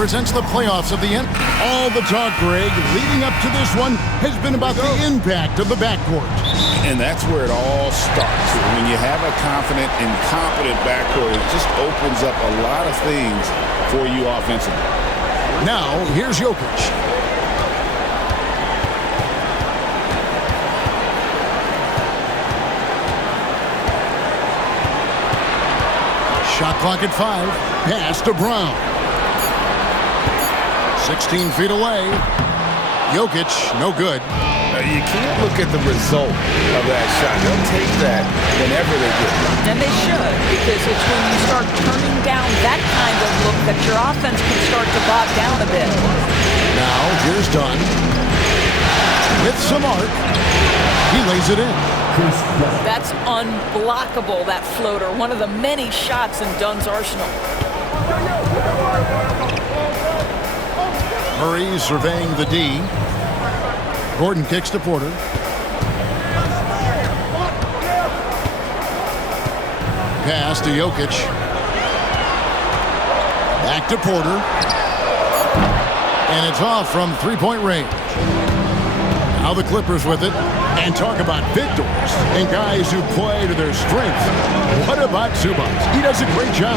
represents the playoffs of the end. All the talk, Greg, leading up to this one has been about the impact of the backcourt. And that's where it all starts. When you have a confident and competent backcourt, it just opens up a lot of things for you offensively. Now, here's Jokic. Shot clock at 5. Pass to Brown. 16 feet away. Jokic, no good. You can't look at the result of that shot. They'll take that whenever they get it. And they should, because it's when you start turning down that kind of look that your offense can start to bog down a bit. Now, here's Dunn. With some arc. He lays it in. That's unblockable, that floater. One of the many shots in Dunn's arsenal. Murray surveying the D. Gordon kicks to Porter. Pass to Jokic. Back to Porter. And it's off from three-point range. Now the Clippers with it. And talk about victors and guys who play to their strengths. What about Zubac? He does a great job.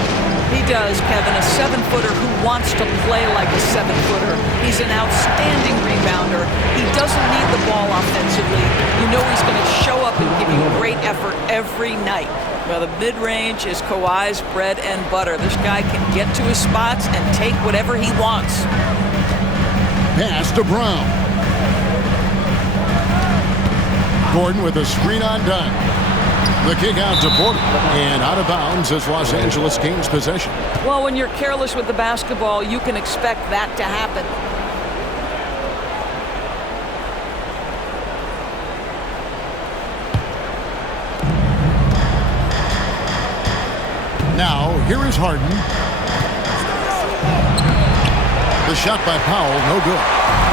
He does, Kevin, a 7-footer who wants to play like a 7-footer. He's an outstanding rebounder. He doesn't need the ball offensively. You know he's going to show up and give you great effort every night. Well, the mid-range is Kawhi's bread and butter. This guy can get to his spots and take whatever he wants. Pass to Brown. Gordon with a screen on Dunn. The kick out to Porter. And out of bounds as Los Angeles gains possession. Well, when you're careless with the basketball, you can expect that to happen. Now, here is Harden. The shot by Powell, no good.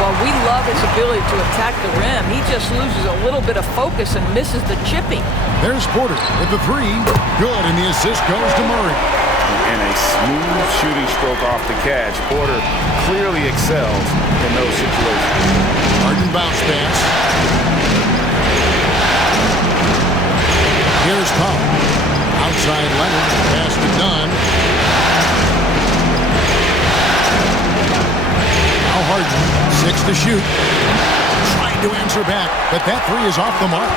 Well, we love his ability to attack the rim. He just loses a little bit of focus and misses the chipping. There's Porter with the three. Good, and the assist goes to Murray. And a smooth shooting stroke off the catch. Porter clearly excels in those situations. Harden bounce pass. Here's Powell. Outside Leonard. Pass to Dunn. Now Harden. 6 to shoot. Trying to answer back, but that three is off the mark.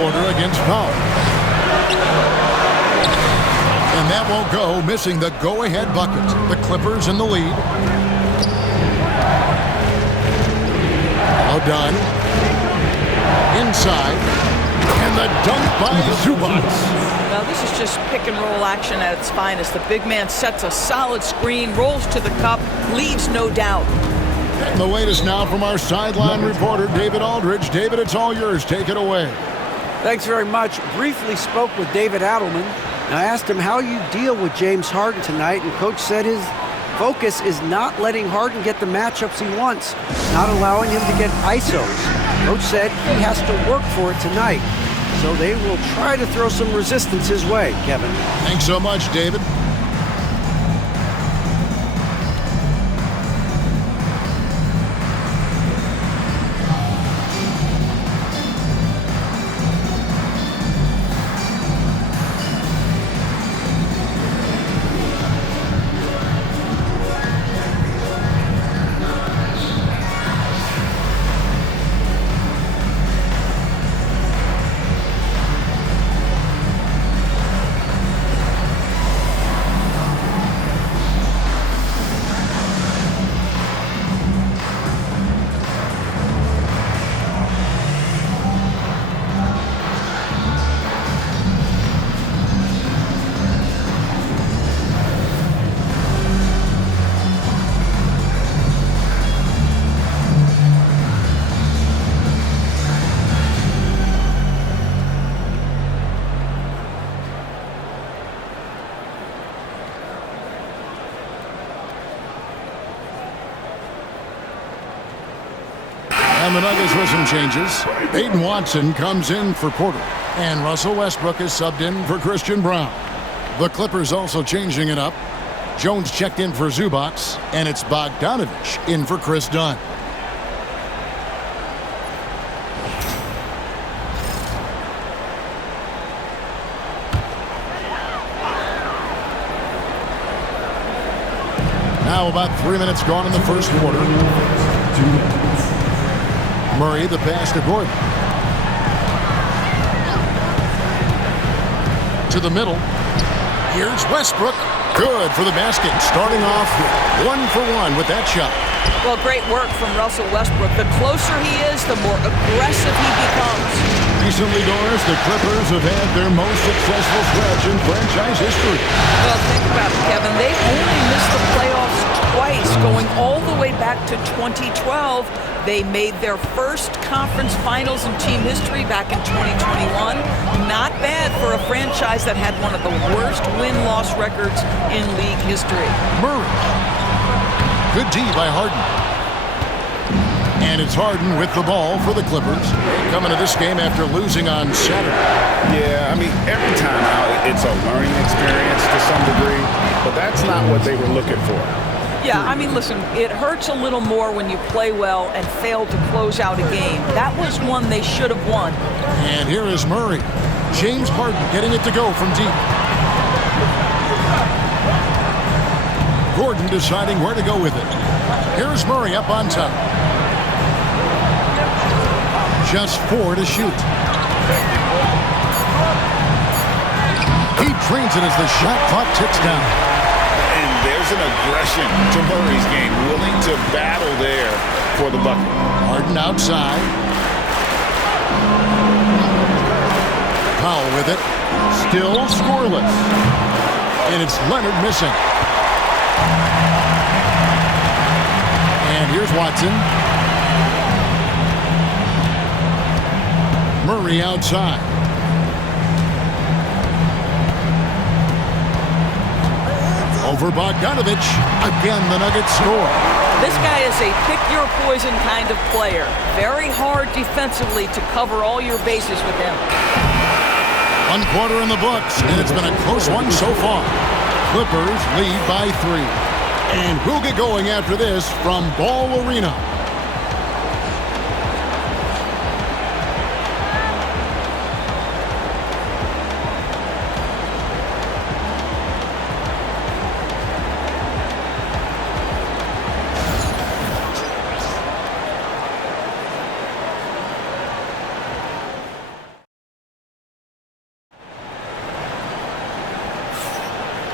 Porter against Powell. And that won't go, missing the go-ahead bucket. The Clippers in the lead. Now Dunn. Inside. And the dunk by Zubac. Now this is just pick and roll action at its finest. The big man sets a solid screen, rolls to the cup, leaves no doubt. And the latest now from our sideline reporter, David Aldridge. David, it's all yours. Take it away. Thanks very much. Briefly spoke with David Adelman. And I asked him how you deal with James Harden tonight, and Coach said his focus is not letting Harden get the matchups he wants, not allowing him to get ISOs. Coach said he has to work for it tonight. So they will try to throw some resistance his way, Kevin. Thanks so much, David. And the Nuggets with some changes. Peyton Watson comes in for Porter. And Russell Westbrook is subbed in for Christian Brown. The Clippers also changing it up. Jones checked in for Zubac, and it's Bogdanovich in for Chris Dunn. Now about 3 minutes gone in the first quarter. Murray, the pass to Gordon. To the middle. Here's Westbrook. Good for the basket. Starting off 1-for-1 with that shot. Well, great work from Russell Westbrook. The closer he is, the more aggressive he becomes. Recently, Doris, the Clippers have had their most successful stretch in franchise history. Well, think about it, Kevin. They only missed the playoffs twice, going all the way back to 2012. They made their first conference finals in team history back in 2021. Not bad for a franchise that had one of the worst win-loss records in league history. Murray. Good D by Harden. And it's Harden with the ball for the Clippers. Coming to this game after losing on Saturday. Yeah, I mean, every time out, it's a learning experience to some degree, but that's not what they were looking for. Yeah, I mean, listen, it hurts a little more when you play well and fail to close out a game. That was one they should have won. And here is Murray. James Harden getting it to go from deep. Gordon deciding where to go with it. Here's Murray up on top. Just 4 to shoot. He drains it as the shot clock ticks down. And there's an aggression to Murray's game, willing to battle there for the bucket. Harden outside. Powell with it. Still scoreless. And it's Leonard missing. And here's Watson. Murray outside. Over Bogdanovich. Again, the Nuggets score. This guy is a pick-your-poison kind of player. Very hard defensively to cover all your bases with him. 1 quarter in the books, and it's been a close one so far. Clippers lead by 3. And we'll get going after this from Ball Arena.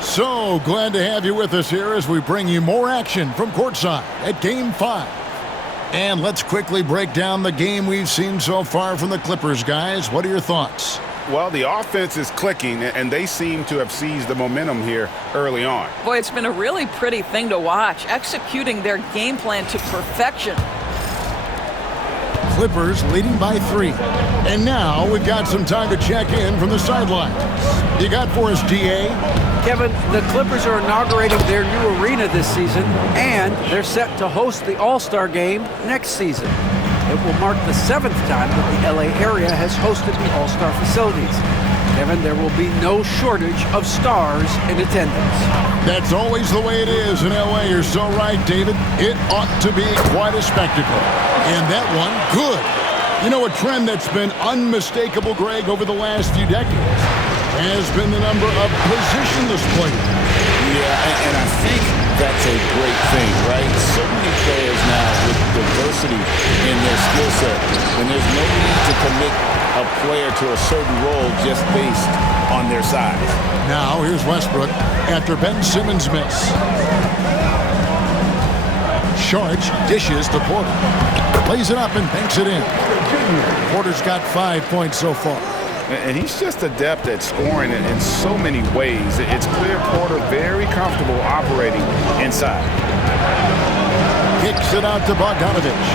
So glad to have you with us here as we bring you more action from courtside at Game 5. And let's quickly break down the game we've seen so far from the Clippers, guys. What are your thoughts? Well, the offense is clicking, and they seem to have seized the momentum here early on. Boy, it's been a really pretty thing to watch, executing their game plan to perfection. Clippers leading by 3. And now we've got some time to check in from the sidelines. You got for us, DA? Kevin, the Clippers are inaugurating their new arena this season, and they're set to host the All-Star Game next season. It will mark the 7th time that the LA area has hosted the All-Star facilities. Kevin, there will be no shortage of stars in attendance. That's always the way it is in LA. You're so right, David. It ought to be quite a spectacle. And that one, good. You know, a trend that's been unmistakable, Greg, over the last few decades has been the number of positionless players. Yeah, and I think that's a great thing, right? So many players now with diversity in their skill set, and there's no need to commit a player to a certain role just based on their size. Now, here's Westbrook after Ben Simmons' miss. Sharge dishes to Porter. Plays it up and banks it in. Porter's got 5 points so far. And he's just adept at scoring in so many ways. It's clear Porter very comfortable operating inside. Kicks it out to Bogdanovich.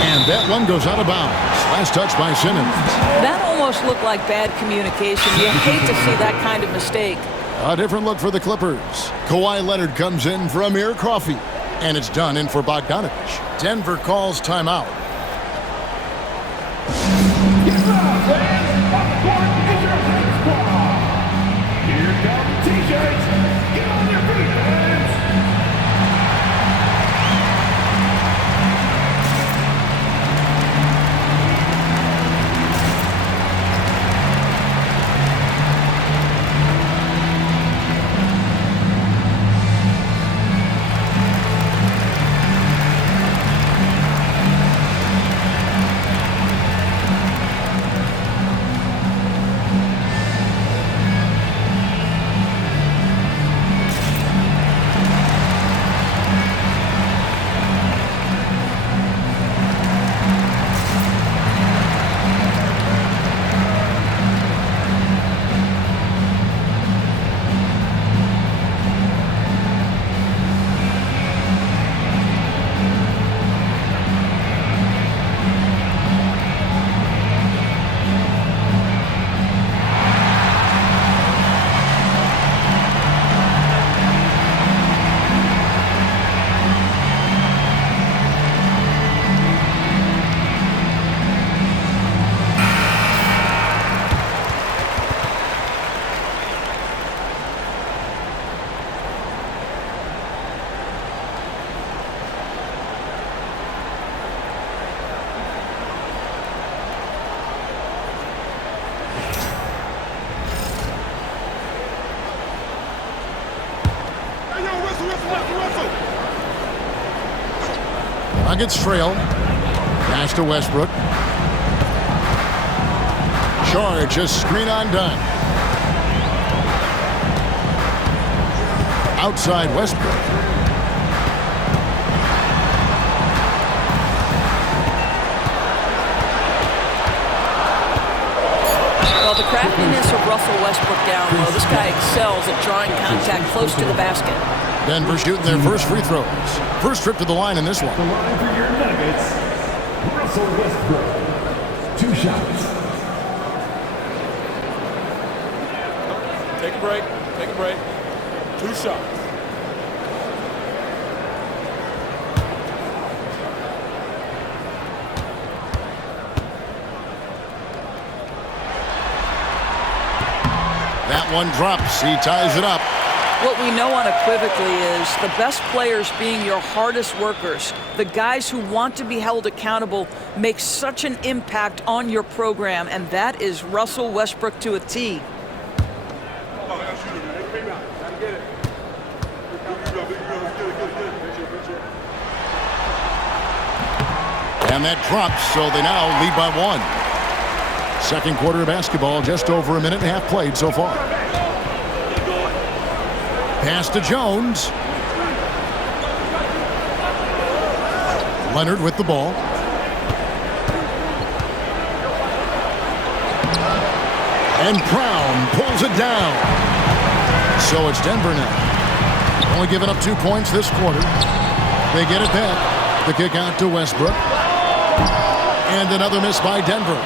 And that one goes out of bounds. Last touch by Simmons. That almost looked like bad communication. You hate to see that kind of mistake. A different look for the Clippers. Kawhi Leonard comes in for Amir Coffey. And it's done in for Bogdanovich. Denver calls timeout. Nuggets trail. Pass to Westbrook. Charge, a screen on done. Outside Westbrook. Well, the craftiness of Russell Westbrook down low. This guy excels at drawing contact close to the basket. Denver shooting their first free throws. First trip to the line in this one. The line for your Nuggets, Russell Westbrook. 2 shots. Take a break. Take a break. 2 shots. That one drops. He ties it up. What we know unequivocally is the best players being your hardest workers, the guys who want to be held accountable, make such an impact on your program, and that is Russell Westbrook to a T. And that drops, so they now lead by 1. Second quarter of basketball, just over a minute and a half played so far. Pass to Jones. Leonard with the ball. And Brown pulls it down. So it's Denver now. Only giving up 2 points this quarter. They get it back. The kick out to Westbrook. And another miss by Denver.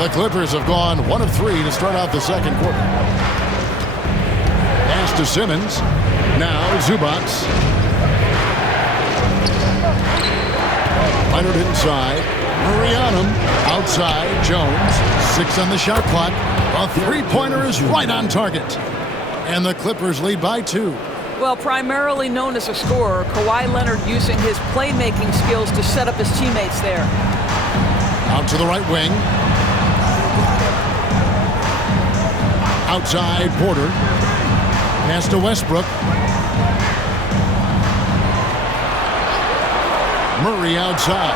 The Clippers have gone 1 of 3 to start out the second quarter. Pass to Simmons. Now Zubac. Leonard inside. Murray on him. Outside. Jones. 6 on the shot clock. A three-pointer is right on target. And the Clippers lead by 2. Well, primarily known as a scorer, Kawhi Leonard using his playmaking skills to set up his teammates there. Out to the right wing. Outside Porter. Pass to Westbrook. Murray outside.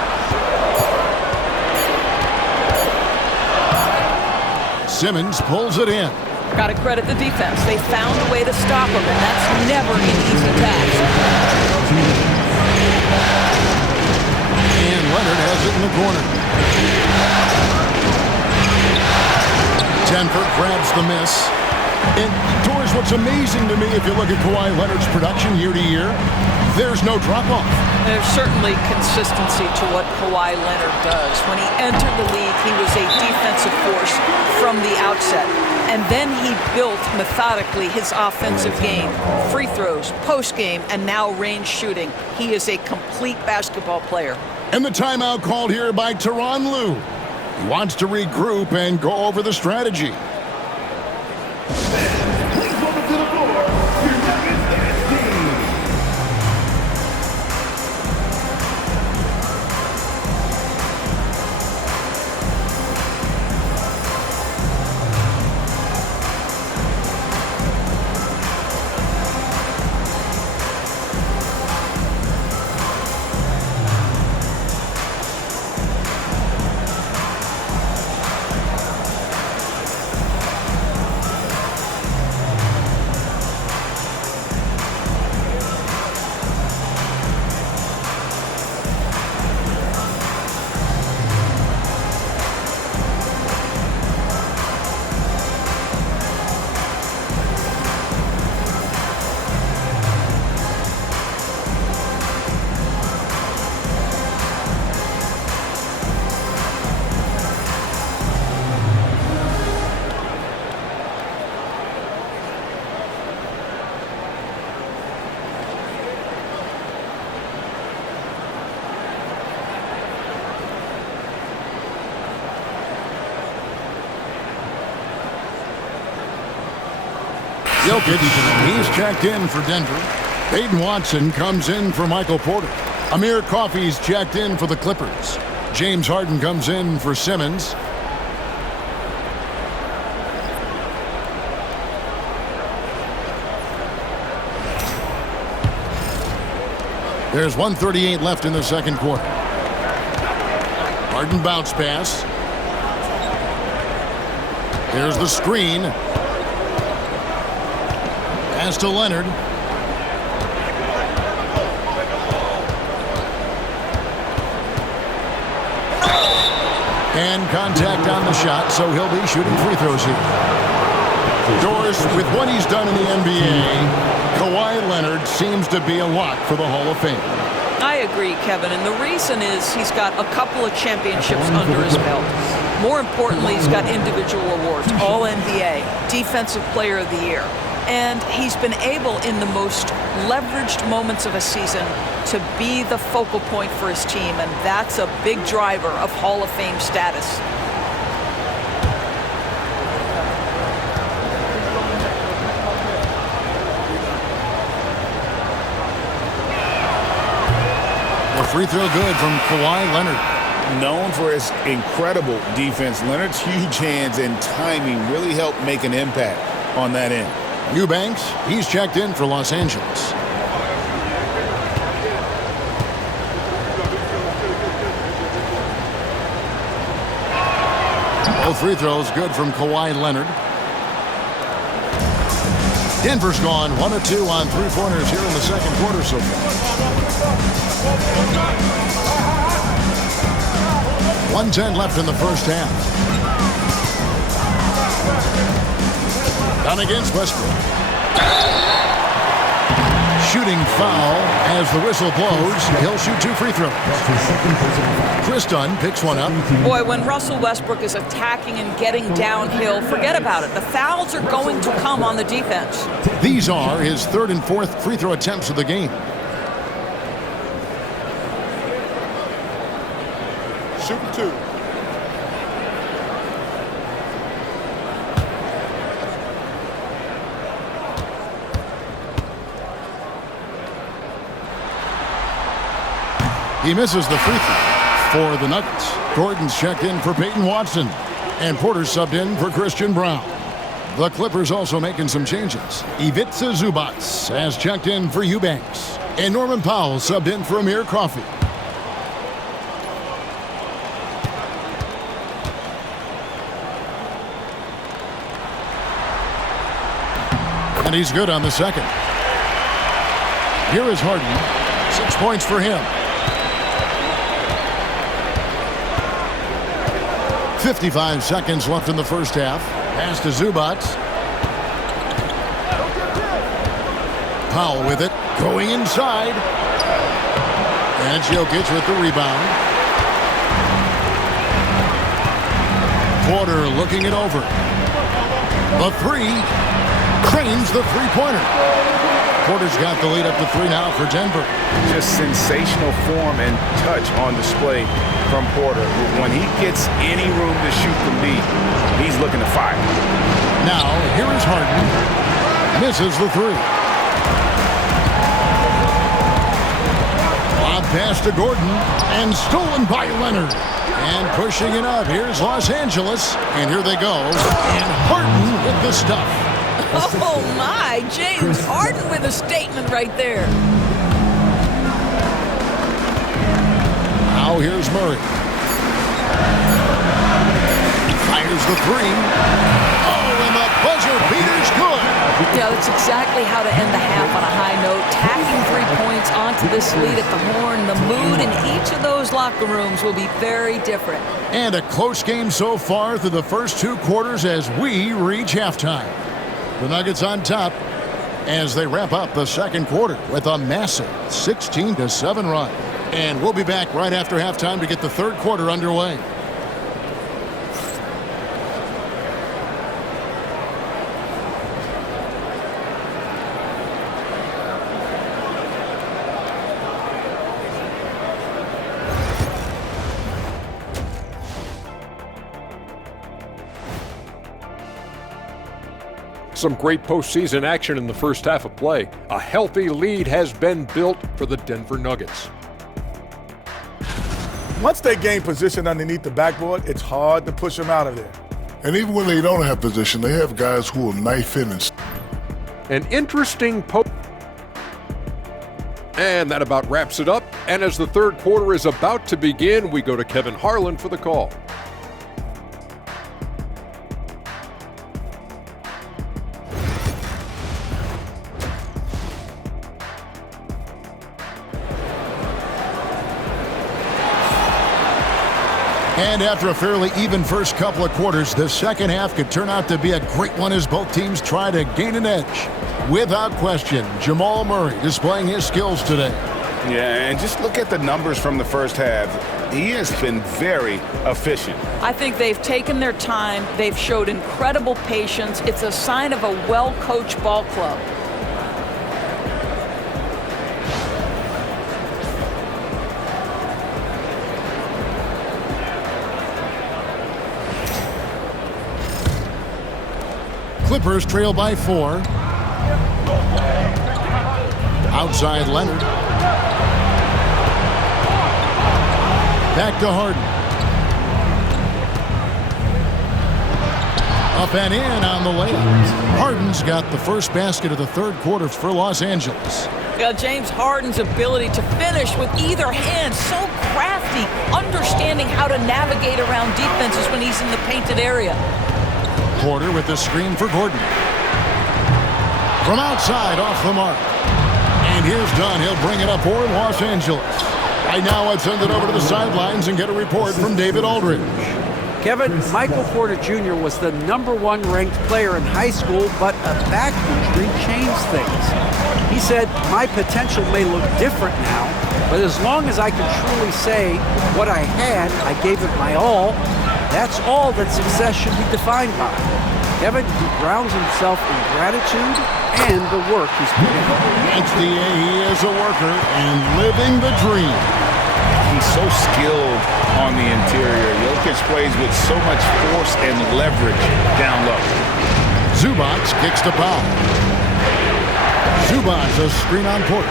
Simmons pulls it in. Got to credit the defense. They found a way to stop him, and that's never an easy task. And Leonard has it in the corner. Denver grabs the miss. And, Torres, what's amazing to me, if you look at Kawhi Leonard's production year to year, there's no drop-off. There's certainly consistency to what Kawhi Leonard does. When he entered the league, he was a defensive force from the outset. And then he built methodically his offensive game. Free throws, post-game, and now range shooting. He is a complete basketball player. And the timeout called here by Tyronn Lue. He wants to regroup and go over the strategy. Please welcome to the floor, your Nuggets team. Jokic, he's checked in for Denver. Peyton Watson comes in for Michael Porter. Amir Coffey's checked in for the Clippers. James Harden comes in for Simmons. There's 1:38 left in the second quarter. Harden bounce pass. Here's the screen. Pass to Leonard. And contact on the shot, so he'll be shooting free throws here. Doris, with what he's done in the NBA, Kawhi Leonard seems to be a lock for the Hall of Fame. I agree, Kevin, and the reason is he's got a couple of championships under his belt. More importantly, he's got individual awards, All-NBA, Defensive Player of the Year. And he's been able, in the most leveraged moments of a season, to be the focal point for his team, and that's a big driver of Hall of Fame status. A free throw good from Kawhi Leonard. Known for his incredible defense, Leonard's huge hands and timing really helped make an impact on that end. Eubanks, he's checked in for Los Angeles. Both free throws good from Kawhi Leonard. Denver's gone 1 of 2 on three-pointers here in the second quarter so far. 1:10 left in the first half. Down against Westbrook. Shooting foul as the whistle blows. He'll shoot 2 free throws. Chris Dunn picks one up. Boy, when Russell Westbrook is attacking and getting downhill, forget about it. The fouls are going to come on the defense. These are his 3rd and 4th free throw attempts of the game. Shooting 2. He misses the free throw for the Nuggets. Gordon's checked in for Peyton Watson. And Porter's subbed in for Christian Brown. The Clippers also making some changes. Ivica Zubac has checked in for Eubanks. And Norman Powell subbed in for Amir Coffey. And he's good on the second. Here is Harden. 6 points for him. 55 seconds left in the first half. Pass to Zubac. Powell with it. Going inside. And Jokic with the rebound. Porter looking it over. The three. Trains the three-pointer. Porter's got the lead up to 3 now for Denver. Just sensational form and touch on display from Porter. When he gets any room to shoot from deep, he's looking to fire. Now, here is Harden. Misses the 3. Lob pass to Gordon. And stolen by Leonard. And pushing it up. Here's Los Angeles. And here they go. And Harden with the stuff. Oh, my. James Harden with a statement right there. Now here's Murray. Fires the 3. Oh, and the buzzer beater's good. Yeah, that's exactly how to end the half on a high note. Tacking 3 points onto this lead at the horn. The mood in each of those locker rooms will be very different. And a close game so far through the first 2 quarters as we reach halftime. The Nuggets on top as they wrap up the second quarter with a massive 16-7 run. And we'll be back right after halftime to get the third quarter underway. Some great postseason action in the first half of play. A healthy lead has been built for the Denver Nuggets. Once they gain position underneath the backboard, it's hard to push them out of there. And even when they don't have position, they have guys who will knife in and An interesting And that about wraps it up. And as the third quarter is about to begin, we go to Kevin Harlan for the call. And after a fairly even first couple of quarters, the second half could turn out to be a great one as both teams try to gain an edge. Without question, Jamal Murray displaying his skills today. Yeah, and just look at the numbers from the first half. He has been very efficient. I think they've taken their time. They've showed incredible patience. It's a sign of a well-coached ball club. Clippers trail by 4. Outside Leonard. Back to Harden. Up and in on the layup. Harden's got the first basket of the third quarter for Los Angeles. James Harden's ability to finish with either hand, so crafty, understanding how to navigate around defenses when he's in the painted area. Porter with the screen for Gordon. From outside, off the mark. And here's Dunn. He'll bring it up for Los Angeles. Right now, let's send it over to the sidelines and get a report from David Aldridge. Kevin, Michael Porter Jr. was the #1 ranked player in high school, but a back injury changed things. He said, "My potential may look different now, but as long as I can truly say what I had, I gave it my all. That's all that success should be defined by." Kevin, he grounds himself in gratitude and the work he's put in. HDA, he is a worker and living the dream. He's so skilled on the interior. Jokic plays with so much force and leverage down low. Zubac kicks the foul. Zubac a screen on Porter.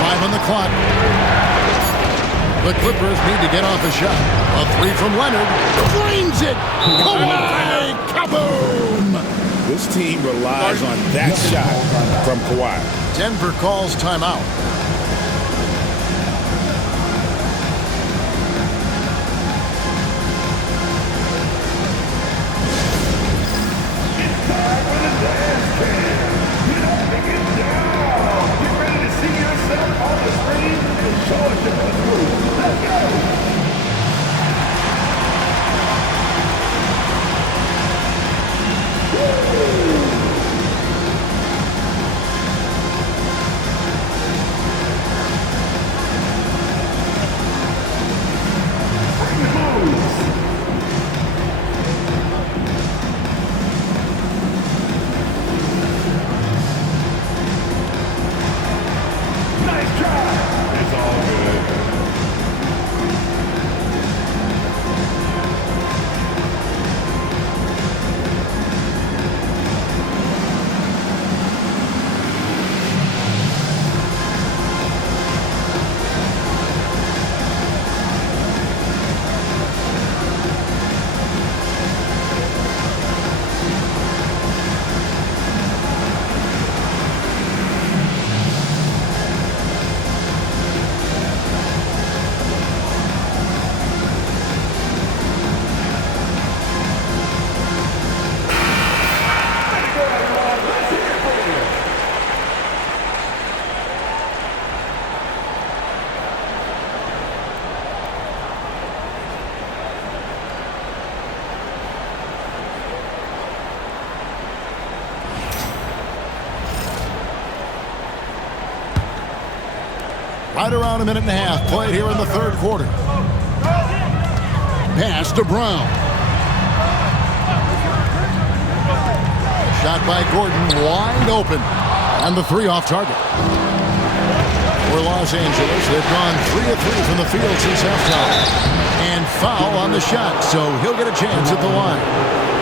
5 on the clock. The Clippers need to get off a shot. A 3 from Leonard. Drains it. Kawhi. Kaboom. This team relies on that shot from Kawhi. Denver calls timeout. Right around a minute and a half played here in the third quarter. Pass to Brown. Shot by Gordon, wide open. And the 3 off target. For Los Angeles, they've gone 3 of 3 from the field since halftime. And foul on the shot, so he'll get a chance at the line.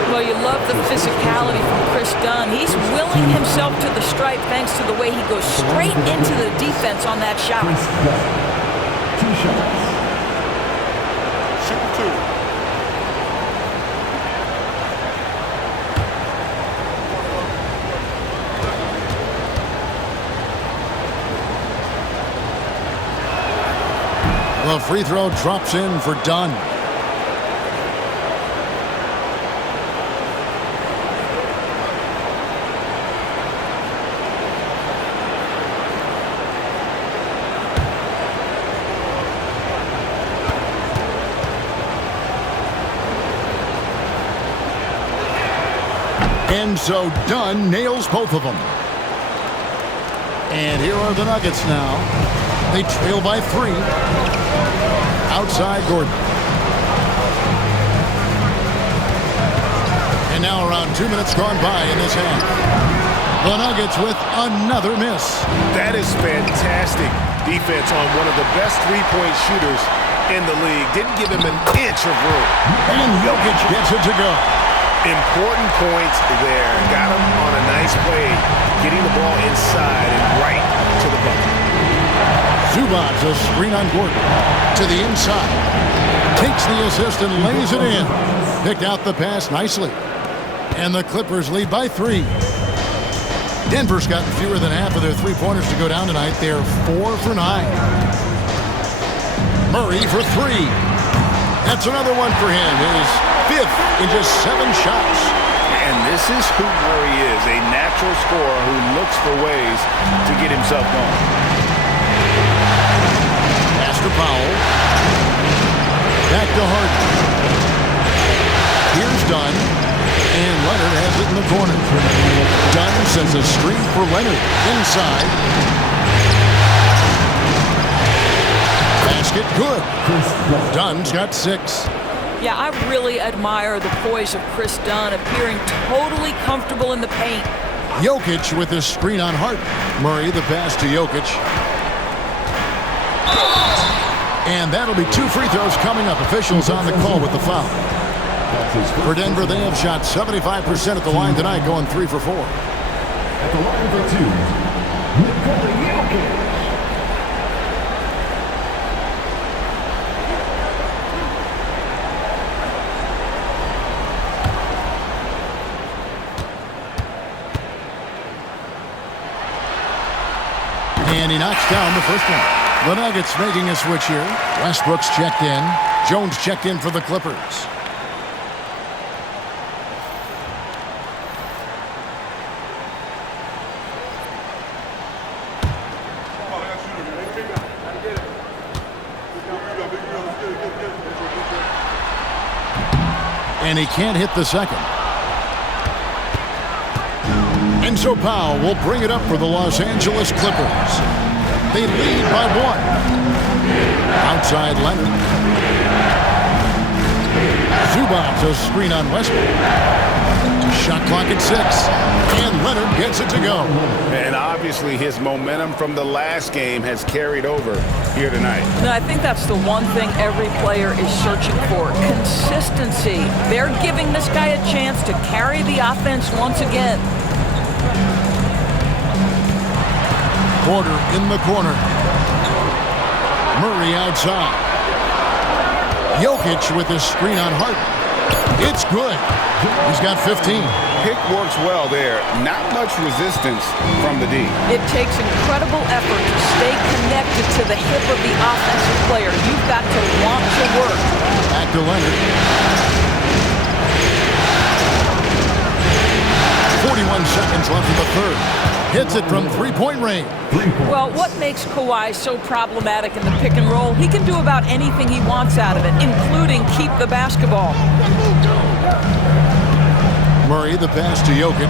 Well, you love the physicality from Chris Dunn. He's willing himself to the stripe thanks to the way he goes straight into the defense on that shot. 2 shots. Shoot 2. The free throw drops in for Dunn. And so Dunn nails both of them. And here are the Nuggets now. They trail by 3. Outside Gordon. And now around 2 minutes gone by in this half. The Nuggets with another miss. That is fantastic defense on one of the best three-point shooters in the league. Didn't give him an inch of room. And Jokic gets it to go. Important points there. Got him on a nice play, getting the ball inside and right to the bucket. Zubac, a screen on Gordon. To the inside. Takes the assist and lays it in. Picked out the pass nicely. And the Clippers lead by 3. Denver's gotten fewer than half of their three-pointers to go down tonight. They're 4 for 9. Murray for 3. That's another one for him. His 5th in just 7 shots. And this is who Murray is, a natural scorer who looks for ways to get himself going. Pass to Powell. Back to Harden. Here's Dunn. And Leonard has it in the corner. Dunn sends a screen for Leonard. Inside. Basket good. Dunn's got 6. Yeah, I really admire the poise of Chris Dunn, appearing totally comfortable in the paint. Jokic with a screen on Harden. Murray the pass to Jokic. And that'll be 2 free throws coming up. Officials on the call with the foul. For Denver, they have shot 75% at the line tonight, going 3 for 4. At the line for 2, Nikola Jokic. And he knocks down the first one. The Nuggets making a switch here. Westbrook's checked in. Jones checked in for the Clippers. And he can't hit the second. And so Powell will bring it up for the Los Angeles Clippers. They lead by 1. Outside Leonard. Zubac, a screen on Westbrook. Shot clock at 6. And Leonard gets it to go. And obviously his momentum from the last game has carried over here tonight. And I think that's the one thing every player is searching for. Consistency. They're giving this guy a chance to carry the offense once again. Porter in the corner. Murray outside. Jokic with his screen on Harden. It's good. He's got 15. Pick works well there. Not much resistance from the D. It takes incredible effort to stay connected to the hip of the offensive player. You've got to want to work. Back to Leonard. 41 seconds left in the third. Hits it from three-point range. Well, what makes Kawhi so problematic in the pick and roll? He can do about anything he wants out of it, including keep the basketball. Murray, the pass to Jokic.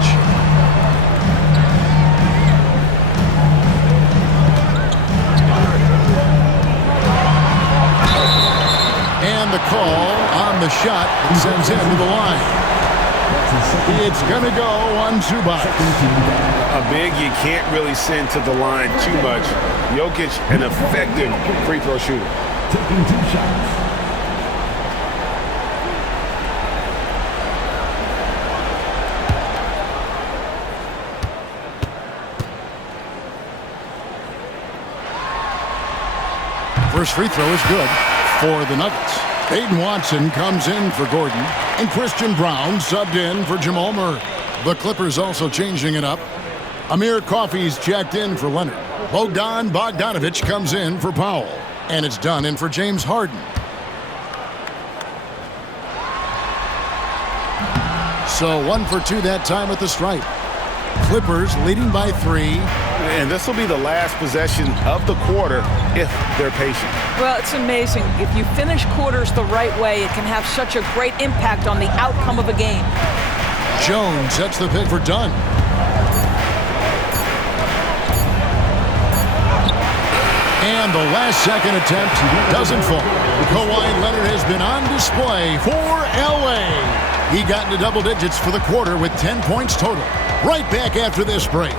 And the call on the shot that sends him to the line. It's going to go on Zubac. A big you can't really send to the line too much. Jokic, an effective free throw shooter. Taking 2 shots. First free throw is good for the Nuggets. Aiden Watson comes in for Gordon, and Christian Brown subbed in for Jamal Murray. The Clippers also changing it up. Amir Coffey's checked in for Leonard. Bogdan Bogdanovic comes in for Powell. And it's done in for James Harden. So 1 for 2 that time at the stripe. Clippers leading by 3. And this will be the last possession of the quarter if they're patient. Well, it's amazing. If you finish quarters the right way, it can have such a great impact on the outcome of a game. Jones sets the pick for Dunn. And the last-second attempt doesn't fall. Kawhi Leonard has been on display for L.A. He got into double digits for the quarter with 10 points total. Right back after this break.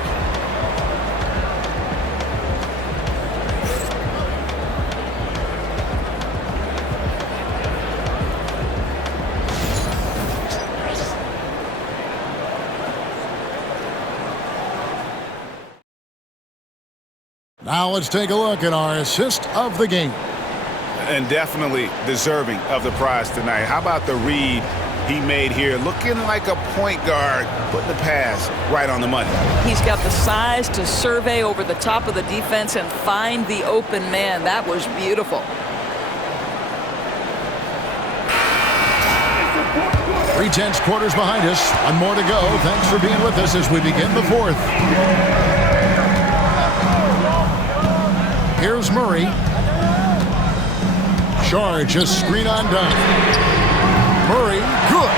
Now let's take a look at our assist of the game. And definitely deserving of the prize tonight. How about the read he made here? Looking like a point guard, putting the pass right on the money. He's got the size to survey over the top of the defense and find the open man. That was beautiful. 3/10 quarters behind us. One more to go. Thanks for being with us as we begin the fourth. Here's Murray. Charge, a screen on Dunn. Murray, good.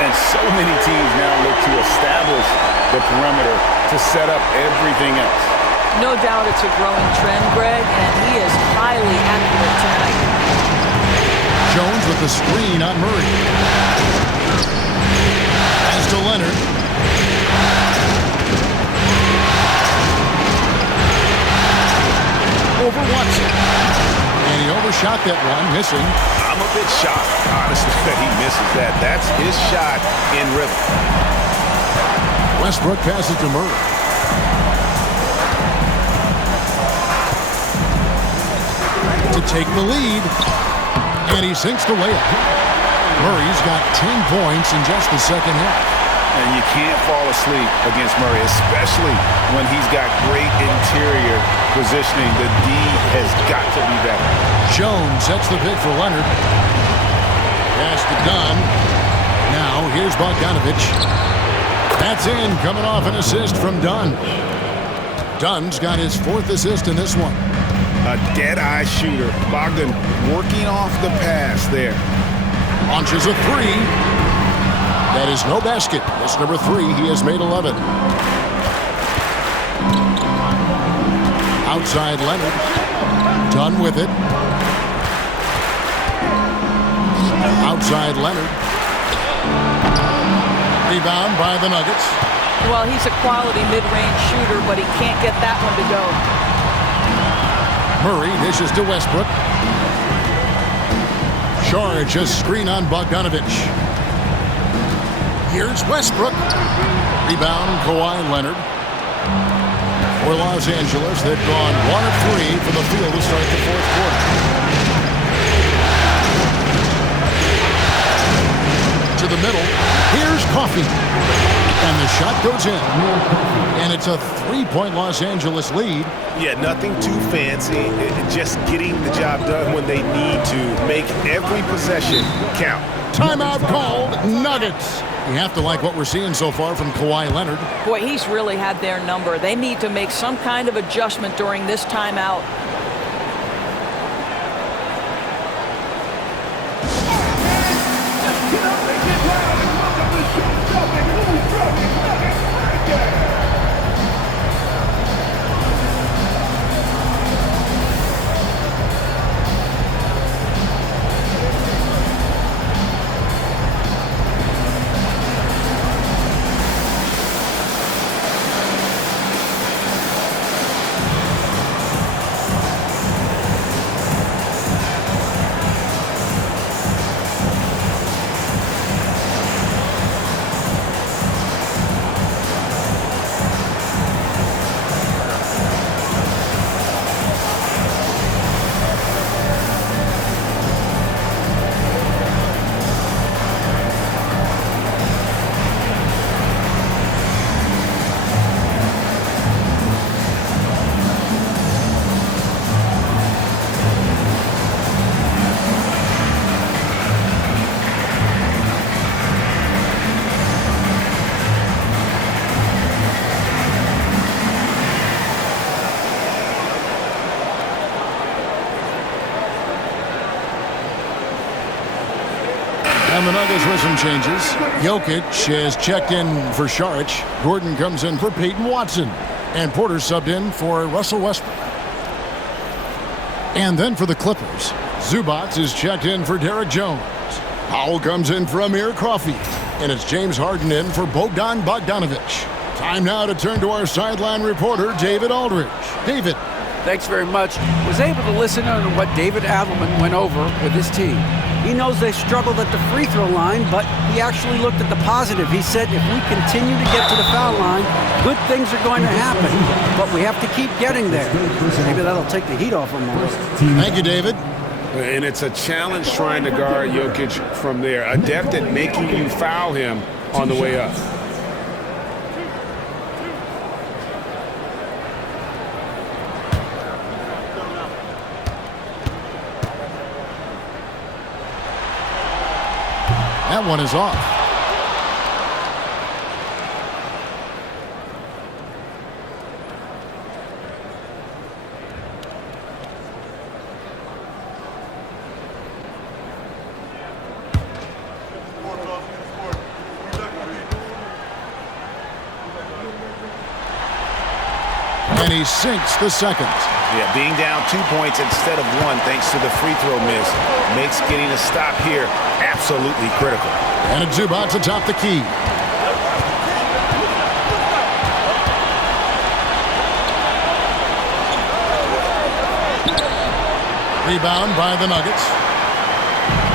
And so many teams now look to establish the perimeter to set up everything else. No doubt it's a growing trend, Greg, and he is highly accurate tonight. Jones with the screen on Murray. Pass to Leonard. Over Watson. And he overshot that one, missing. I'm a bit shocked, honestly, that he misses that. That's his shot in rhythm. Westbrook passes to Murray. To take the lead. And he sinks the layup. Murray's got 10 points in just the second half. And you can't fall asleep against Murray, especially when he's got great interior positioning. The D has got to be better. Jones sets the pick for Leonard. Pass to Dunn. Now here's Bogdanovich. That's in, coming off an assist from Dunn. Dunn's got his 4th assist in this one. A dead-eye shooter. Bogdan working off the pass there. Launches a 3. That is no basket. That's number 3. He has made 11. Outside Leonard. Dunn with it. Outside Leonard. Rebound by the Nuggets. Well, he's a quality mid-range shooter, but he can't get that one to go. Murray dishes to Westbrook. Charge, a screen on Bogdanovich. Here's Westbrook. Rebound, Kawhi Leonard. For Los Angeles, they've gone 1 of 3 for the field to start the fourth quarter. To the middle. Here's Coffey. And the shot goes in. And it's a 3-point Los Angeles lead. Yeah, nothing too fancy. Just getting the job done when they need to. Make every possession count. Timeout called, Nuggets. You have to like what we're seeing so far from Kawhi Leonard. Boy, he's really had their number. They need to make some kind of adjustment during this timeout. And the Nuggets with some changes. Jokic has checked in for Šarić. Gordon comes in for Peyton Watson. And Porter subbed in for Russell Westbrook. And then for the Clippers, Zubac is checked in for Derek Jones. Powell comes in for Amir Coffey. And it's James Harden in for Bogdan Bogdanović. Time now to turn to our sideline reporter, David Aldridge. David. Thanks very much. Was able to listen to what David Adelman went over with his team. He knows they struggled at the free throw line, but he actually looked at the positive. He said if we continue to get to the foul line, good things are going to happen. But we have to keep getting there. Maybe that'll take the heat off him more. Thank you, David. And it's a challenge trying to guard Jokic from there. Adept at making you foul him on the way up. That one is off. And he sinks the second. Yeah, being down 2 points instead of 1 thanks to the free throw miss makes getting a stop here absolutely critical. And it's Zubac atop the key. Rebound by the Nuggets.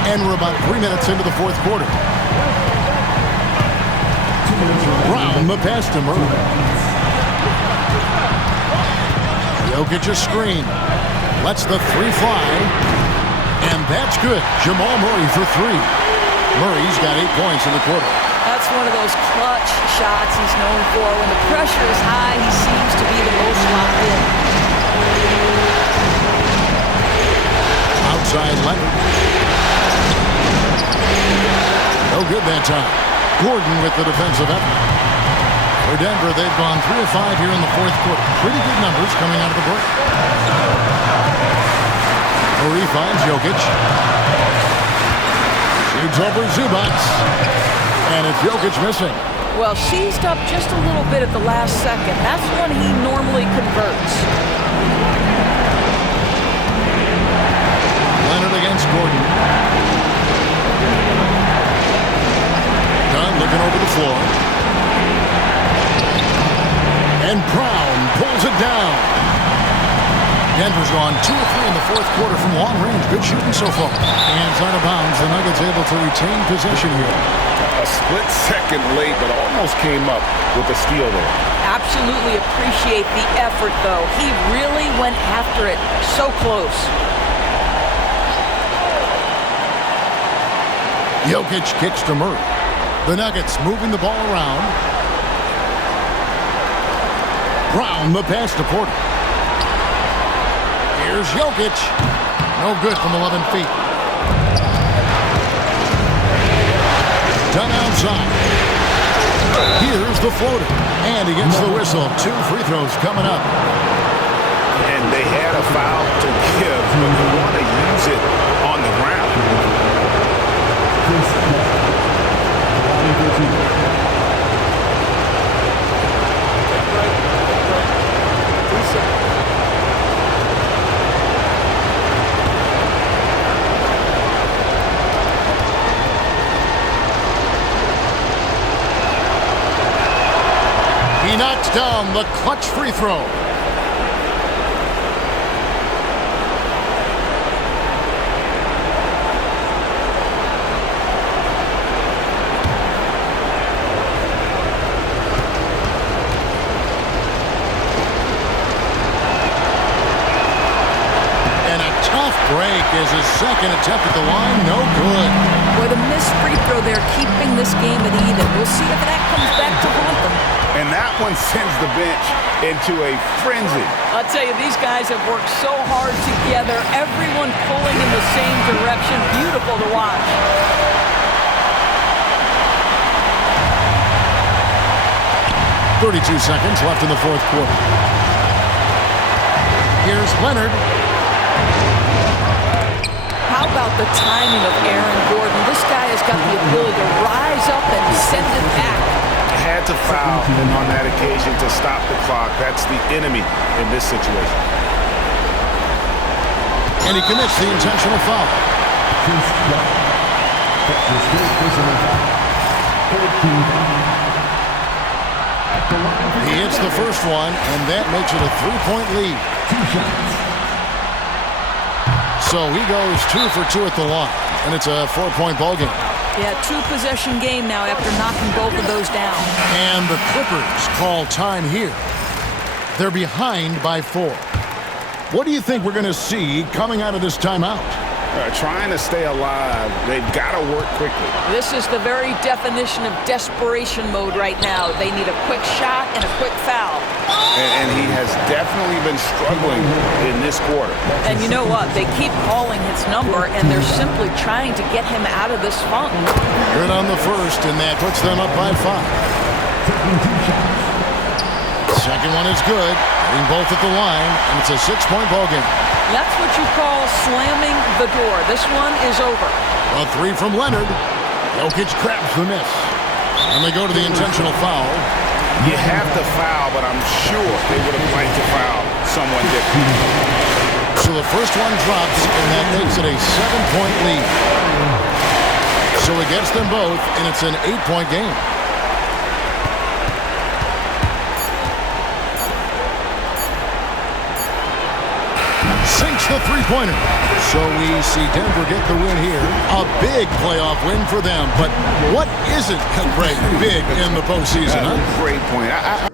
And we're about 3 minutes into the fourth quarter. Brown the pass to Murray. Jokic a screen. Lets the three fly. And that's good. Jamal Murray for 3. Murray's got 8 points in the quarter. That's one of those clutch shots he's known for. When the pressure is high, he seems to be the most locked in. Outside Leonard. No good that time. Gordon with the defensive effort. For Denver, they've gone 3 of 5 here in the fourth quarter. Pretty good numbers coming out of the break. Murray finds Jokic. Shoots over Zubac. And it's Jokic missing. Well, seized up just a little bit at the last second. That's when he normally converts. Leonard against Gordon. Dunn looking over the floor. And Brown pulls it down. Denver's gone 2 of 3 in the fourth quarter from long range. Good shooting so far. And out of bounds. The Nuggets able to retain possession here. A split second late, but almost came up with a steal there. Absolutely appreciate the effort, though. He really went after it. So close. Jokic kicks to Murray. The Nuggets moving the ball around. Brown the pass to Porter. Here's Jokic. No good from 11 feet. Done outside. Here's the floater. And he gets the whistle. 2 free throws coming up. And they had a foul to give, but they want to use it on the ground. He knocks down the clutch free throw. Break is his second attempt at the line. No good. Boy, the missed free throw there, keeping this game at even. We'll see if that comes back to haunt them. And that one sends the bench into a frenzy. I'll tell you, these guys have worked so hard together. Everyone pulling in the same direction. Beautiful to watch. .32 seconds left in the fourth quarter. Here's Leonard. How about the timing of Aaron Gordon? This guy has got the ability to rise up and send it back. Had to foul on that occasion to stop the clock. That's the enemy in this situation. And he commits the intentional foul. He hits the first one, and that makes it a 3-point lead. So he goes 2 for 2 at the line, and it's a 4-point ball game. Yeah, 2-possession game now after knocking both of those down. And the Clippers call time here. They're behind by 4. What do you think we're going to see coming out of this timeout? Trying to stay alive, they've got to work quickly. This is the very definition of desperation mode right now. They need a quick shot and a quick foul. And he has definitely been struggling in this quarter. And you know what? They keep calling his number, and they're simply trying to get him out of this funk. Good on the first, and that puts them up by 5. Second one is good. Hitting both at the line, and it's a 6-point ball game. That's what you call slamming the door. This one is over. A 3 from Leonard. Jokic grabs the miss. And they go to the intentional foul. You have to foul, but I'm sure they would have liked to foul someone different. So the first one drops, and that makes it a 7-point lead. So he gets them both, and it's an 8-point game. Sinks the three-pointer. So we see Denver get the win here. A big playoff win for them. But what isn't, Craig, big in the postseason, huh? Great point. I